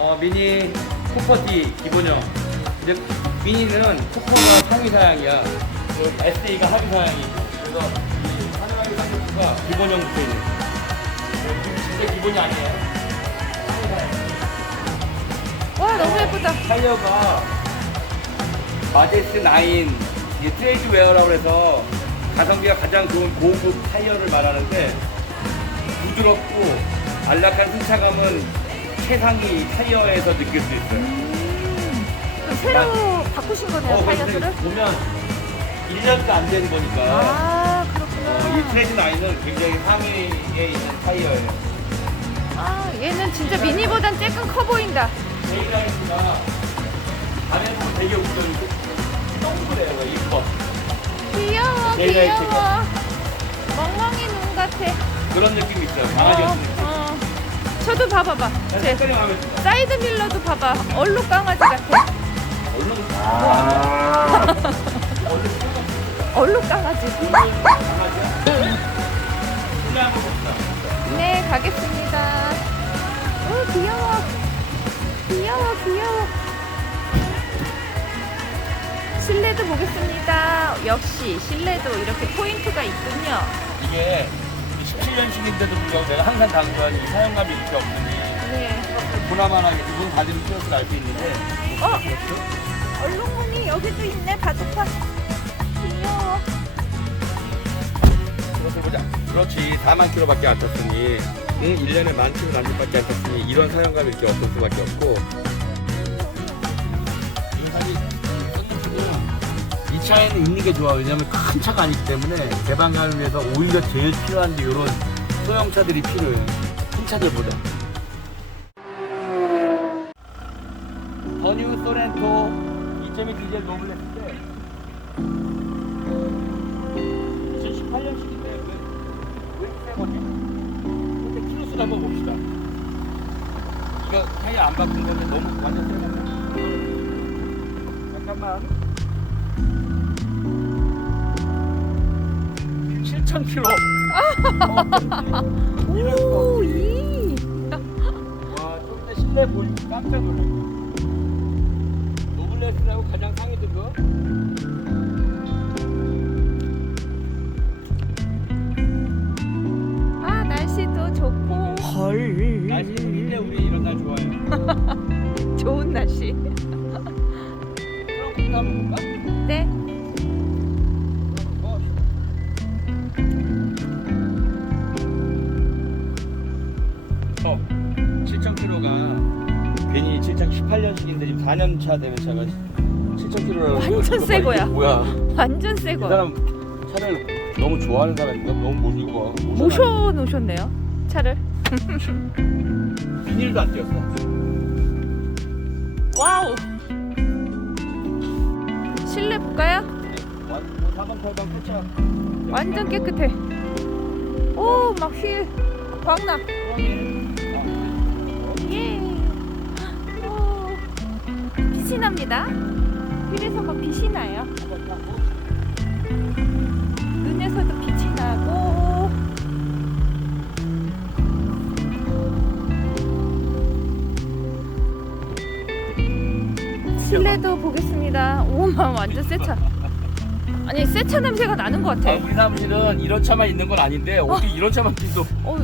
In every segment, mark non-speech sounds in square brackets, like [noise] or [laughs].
어, 미니 코퍼티 기본형. 이제 미니는 코퍼가 상위 사양이야. 그 SA가 하위 사양이고. 그래서 이 하나의 상표가 기본형. 네, 진짜 기본이 아니에요. 와 너무 예쁘다. 타이어가 마제스 9 이게 트레이드 웨어라고 해서 가성비가 가장 좋은 고급 타이어를 말하는데 부드럽고 안락한 승차감은 최상위 타이어에서 느낄 수 있어요. 그럼 새로 바꾸신 거네요 어, 근데 타이어들을? 보면 1년도 안 된 거니까 아 어, 이 그렇구나. 트레이드 9은 굉장히 상위에 있는 타이어예요. 아 얘는 진짜 미니보단 조금 커 보인다. 데이라이트가 안에 보면 되게 웃겨요. 동그래요. 이뻐. 귀여워. 귀여워. 멍멍이 눈 같아. 그런 느낌이 있어요. 강아지 같은 느낌. 어. 저도 봐봐봐. 제. 사이드 밀러도 봐봐. 얼룩 강아지 같아. [laughs] 얼룩 강아지. 네 가겠습니다. 오 귀여워. 귀여워 귀여워. 실내도 보겠습니다. 역시 실내도 이렇게 포인트가 있군요. 이게 17년식인데도 불구하고 내가 항상 강조한 이 사용감이 이렇게 없으니 네. 보나마나게 두분 가지는 키워서 알수 있는데 어 얼룩무늬 여기도 있네 바둑판. 귀여워. 그것을 보자. 그렇지. 4만 킬로밖에 안 탔으니 응, 1년에 만 킬로 남짓밖에 안 탔으니 이런 사용감이 이렇게 없을 수밖에 없고 차에는 있는 게 좋아. 왜냐면 큰 차가 아니기 때문에 개방감을 위해서 오히려 제일 필요한데 이런 소형 차들이 필요해. 큰 차들보다. 더뉴 소렌토 2.2 디젤 노블레스 때 2018년식인데 왜, 왜 이렇게 새 거지? 근데 키로수를 한번 봅시다. 이거 타이어 안 바꾼 건데 너무 완전 새 거다. 잠깐만. 7,000km. 이럴 수가 오. 이. 와, 좀 이따 실내 보이고 깜짝 놀랐네. 노블레스라고 가장 상위 등급. 아 날씨도 좋고 날씨 좋은데 우리 이런 날 좋아해요. [laughs] 좋은 날씨. 그럼 한번 볼까? 7,000km가 괜히 7,018년식인데 지금 4년 차 되는 차가 7,000km라고 완전 새 거야. 뭐야? 완전 새 이 거. 사람 차를 너무 좋아하는 사람인가? 너무 모시고 와. 모셔 놓으셨네요. 차를. [laughs] 비닐도 안 띄었어. 와우. 실내 볼까요? 완 4번 8번 끝이야. 완전 깨끗해. 오, 막 휠. 광나. 예. 빛이 납니다. 휠에서 막 빛이 나요. 눈에서도 빛이 나고. 실내도 보겠습니다. 오마 완전 새 차. 아니 새차 냄새가 나는 것 아, 같아. 우리 사무실은 이런 차만 있는 건 아닌데 어떻게 이런 차만 계속 어,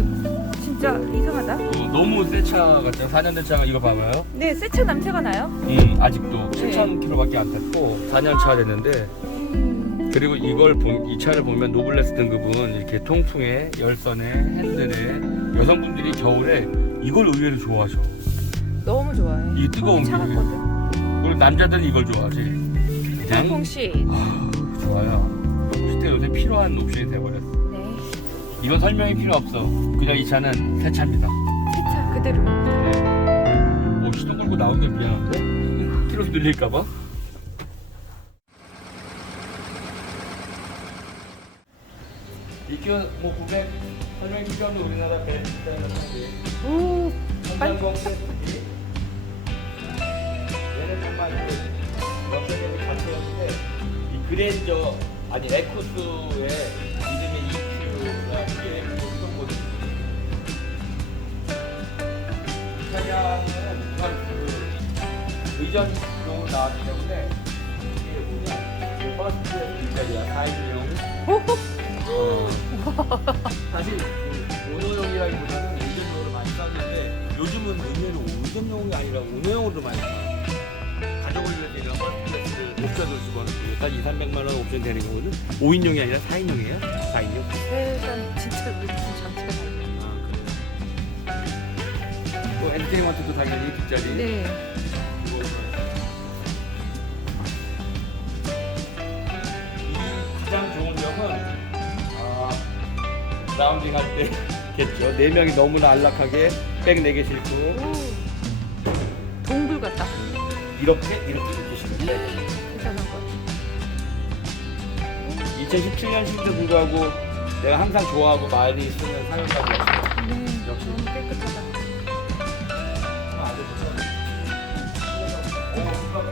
진짜 이상하다. 어, 너무 새 차 같죠? 4년 된 차가 이거 봐봐요. 네, 새차 냄새가 나요. 음, 아직도 네. 7,000km밖에 안 탔고 4년 차 됐는데 그리고 이걸 보- 이 차를 보면 노블레스 등급은 이렇게 통풍에 열선에 핸들에 여성분들이 겨울에 이걸 의외로 좋아하셔. 너무 좋아해. 이 뜨거운 손이 차갑거든. 그리고 남자들은 이걸 좋아하지. 그냥 통시. 아, 좋아요. 그때 요새 필요한 옵션이 돼버렸어. 네, 이건 설명이 필요 없어. 그냥 이 차는 새 차입니다. 새차 그대로. 뭐 시동 걸고 게 미안한데 키로수 늘릴까봐. 이큐 뭐900 설명이 필요 없는 우리나라 베스트라는 차지. 오, 빨리. 정말 그 역사적인 자체였는데 이 그랜저 아니 에코스의 의전용으로 나왔기 때문에 이게 보면 버스 일자리야 4인용 사실 그 오너용이라기보다는 의전용으로 많이 썼는데 요즘은 의전용, 의전용이 아니라 오너용으로 많이 써요. 가족을 위해서 이런 버스 클래스를 옵션을 집어넣고 여기까지 2, 300만 원 옵션 되는 경우는 5인용이 아니라 4인용이에요. 4인용. 세상 진짜 왜 무슨 장치가. 아, 또 엔테인먼트도 당연히 뒷자리. 네. 이 가장 좋은 점은 아, 라운딩 할 때겠죠. 네 명이 너무나 안락하게 백네개 싣고 오. 동굴 같다. 이렇게 이렇게. 대단한 거. 2017년식도 불구하고 내가 항상 좋아하고 많이 쓰는 상용감이었어요. 네. 역시. 너무 깨끗하다.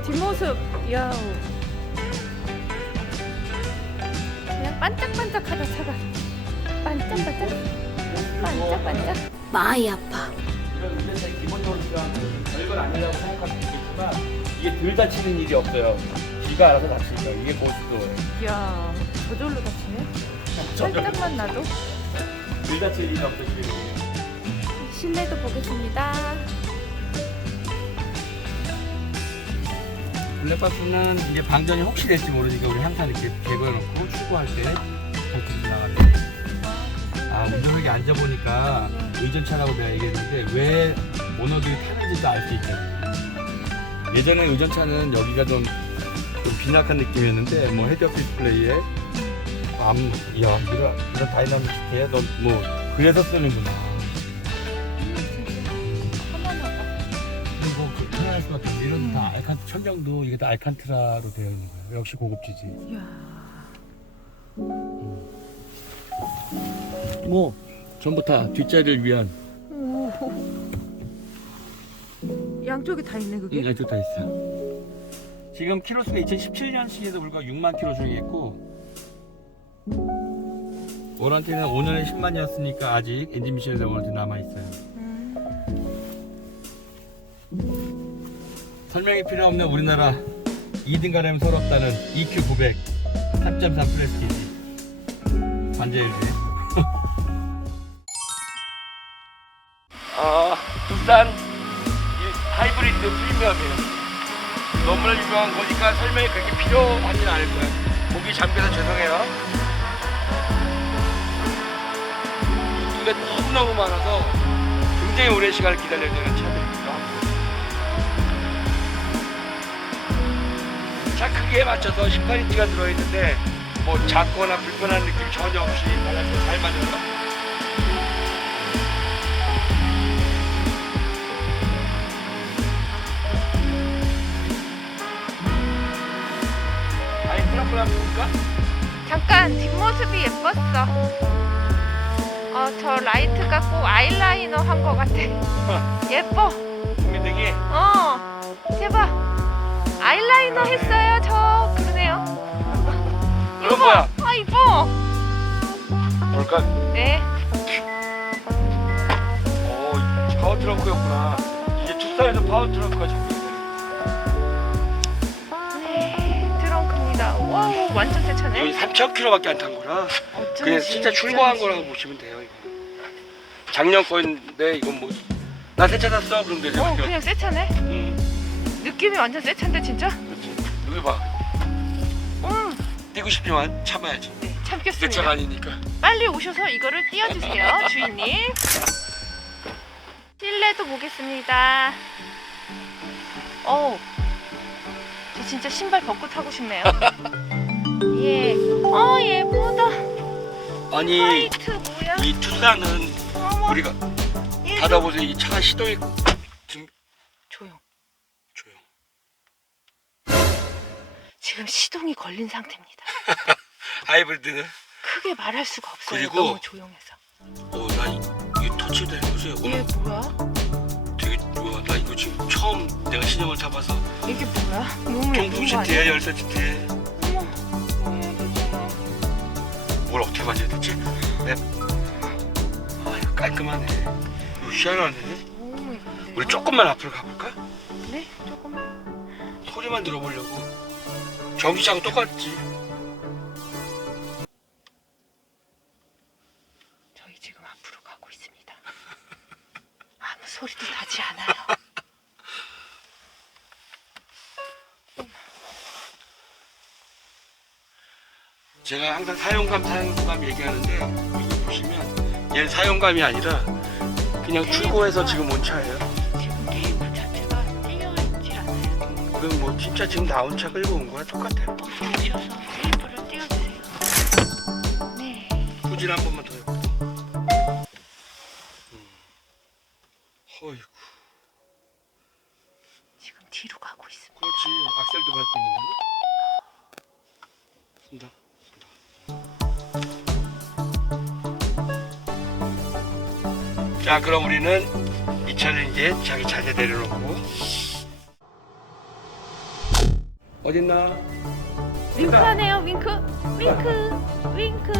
뒷모습, 야우. 그냥 반짝반짝하다 차가. 반짝반짝. 반짝반짝. 마이 아파. 이런 운전자의 기본적으로 필요한 건 별건 아니라고 생각할 수 있겠지만 이게 덜 다치는 일이 없어요. 지가 알아서 다치니까 이게 고스톱예요. 이야, 저절로 다치네. 살짝만 나도. 덜 다칠 일이 없어 집에. 실내도 보겠습니다. 블랙박스는 이제 방전이 혹시 될지 모르니까 우리 항상 이렇게 제거해놓고 출고할 때 이렇게 나가요. 아 운전석에 앉아보니까 의전차라고 내가 얘기했는데 왜 오너들이 타는지도 알 수 있거든요. 예전에 의전차는 여기가 좀, 좀 빈약한 느낌이었는데 뭐 헤드업 디스플레이에 암, 이야 이런, 이런 다이나믹해 너뭐 그래서 쓰는구나. 같은 데 이런 다 알칸 천정도 이게 다 알칸트라로 되어 있는 거예요. 역시 고급지지. 뭐 전부 다 뒷자리를 위한 오. 양쪽에 다 있네 그게. 양쪽 다 있어. 지금 키로수가 2017년식에도 불구하고 6만 키로 중이겠고 워런티는 5년에 10만이었으니까 아직 엔진 미션에서 워런티 남아 있어요. 설명이 필요 없는 우리나라 2등 가려면 서럽다는 EQ 900 3.3 플래스티지. 관제일지 아 두산 하이브리드 프리미엄이에요. 너무나 유명한 거니까 설명이 그렇게 필요하진 않을 거예요. 목이 잠겨서 죄송해요. 이게 너무너무 많아서 굉장히 오랜 시간을 기다려야 되는 차들 크기에 맞춰서 18인치가 들어있는데 뭐 작거나 불편한 느낌 전혀 없이 잘 맞아서 아니 한번 볼까? 잠깐 뒷모습이 예뻤어. 어, 저 라이트가 꼭 아이라이너 한거 같아. [laughs] 예뻐. 국민등이 어, 대박. 아이라이너 했어요. 저 그러네요. 이건 뭐야? 아 이뻐. 뭘까? 네. 오 파워 트렁크였구나 이제 투싼에서 파워 트렁크가 잡혀있네 네. 트렁크입니다. 와우, 완전 새 차네. 여기 3,000km밖에 안 탄 거라 어쩐지, 그냥 진짜 출고한 어쩐지. 거라고 보시면 돼요 이거 작년 거인데 이건 뭐 나 새 차 샀어 그럼 되죠 어, 그냥 새 차네. 응 느낌이 완전 새 차인데 진짜? 그렇지 여기 봐 응. 뛰고 싶지만 참아야지 네, 내 참겠습니다. 차가 아니니까 빨리 오셔서 이거를 띄워주세요, [laughs] 주인님. 실내도 보겠습니다. 어, 저 진짜 신발 벗고 타고 싶네요. [laughs] 예, 어 예쁘다. 아니 화이트 뭐야? 이 투싼은 어머, 우리가 얘도- 닫아보세요 이차 시동이 지금 시동이 걸린 상태입니다. [laughs] 하이브리드는 크게 말할 수가 없어요. 그리고- 너무 조용해서. 어나 이게 터치도 해보세요 이게 뭐야? 되게 좋아 나 이거 지금 처음 내가 신형을 타봐서 이게 뭐야? 거 시트에 아니야? 열쇠 시트에 어머, 너무 예쁘다. 뭘 어떻게 만져야 되지? 네. 아 이거 깔끔하네 이거 희한하네 너무? 우리 조금만 앞으로 가볼까? 네, 조금만. 소리만 들어보려고. 전기차하고 똑같지. 저희 지금 앞으로 가고 있습니다. [laughs] 아무 소리도 나지 않아요. [laughs] 제가 항상 사용감 사용감 얘기하는데 이거 보시면 얘는 사용감이 아니라 그냥 출고해서 지금 온 차예요. 그럼 뭐 진짜 지금 나온 차 끌고 온 거야 똑같아요. 오셔서 테이블을 띄워주세요. 네. 후진 한 번만 더 해볼게. 음. 어이구, 지금 뒤로 가고 있습니다. 그렇지. 악셀도 밟고 있는데. 쓴다. 자, 그럼 우리는 이 차를 이제 자기 차에 내려놓고. 어딨나? 윙크하네요 윙크 윙크 윙크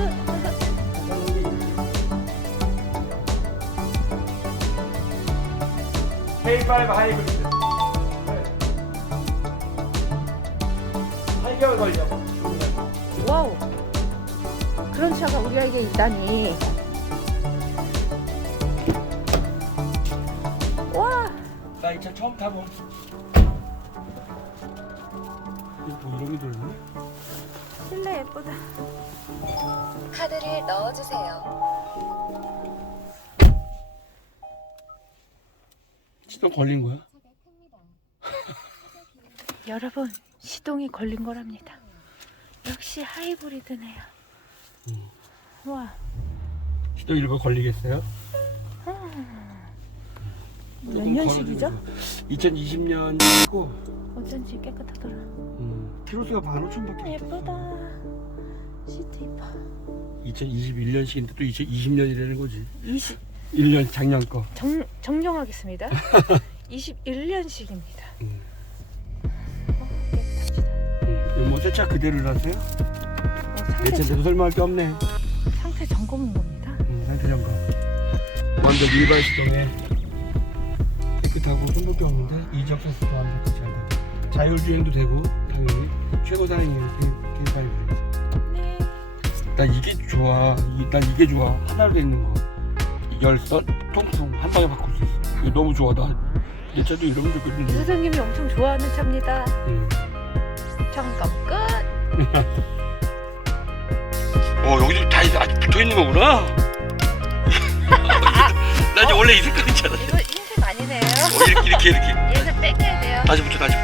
K5 하이브리드. 네. 8개월 걸려. 와우 그런 차가 우리에게 있다니 와 나 이 차 처음 타보. 이거 뭐 이런 게 들어있네? 실내 예쁘다 카드를 넣어주세요. 시동 걸린 거야? [laughs] 여러분 시동이 걸린 거랍니다 역시 하이브리드네요 음. 와 시동 이거 걸리겠어요? 몇 년식이죠? 2020년이고 어쩐지 깨끗하더라 음, 키로수가 15,000밖에 안 예쁘다. 시트 이뻐. 2021년식인데 또 2020년이라는 거지. 20 1년 작년 거. 정, 정정하겠습니다. [laughs] 21년식입니다. 음. 어, 뭐새차 그대로라서요? 어, 내 상태, 차인데도 설명할 게 없네. 상태 점검인 겁니다. 음, 상태 점검. 먼저 밀발 시동에 깨끗하고 손볼게 없는데 이적 세수도 완벽하지 않다. 자율주행도 되고 당연히 최고 사양이에요 K5 네난 이게 좋아. 이- 난 이게 좋아. 하나로 돼 있는 거. 열선, 통풍 한 방에 바꿀 수 있어. 이거 너무 좋아. 나 내 차도 이러면 이 좋겠는데. 사장님이 엄청 좋아하는 차입니다 응. 점검 끝 어 여기도 다 이제 아직 붙어 있는 거구나. [laughs] 나 이제 원래 이 색깔이잖아. 이거 흰색 아니네요 어, 이렇게 이렇게 이렇게. 얘는 뺏겨야 돼요 다시 붙여 다시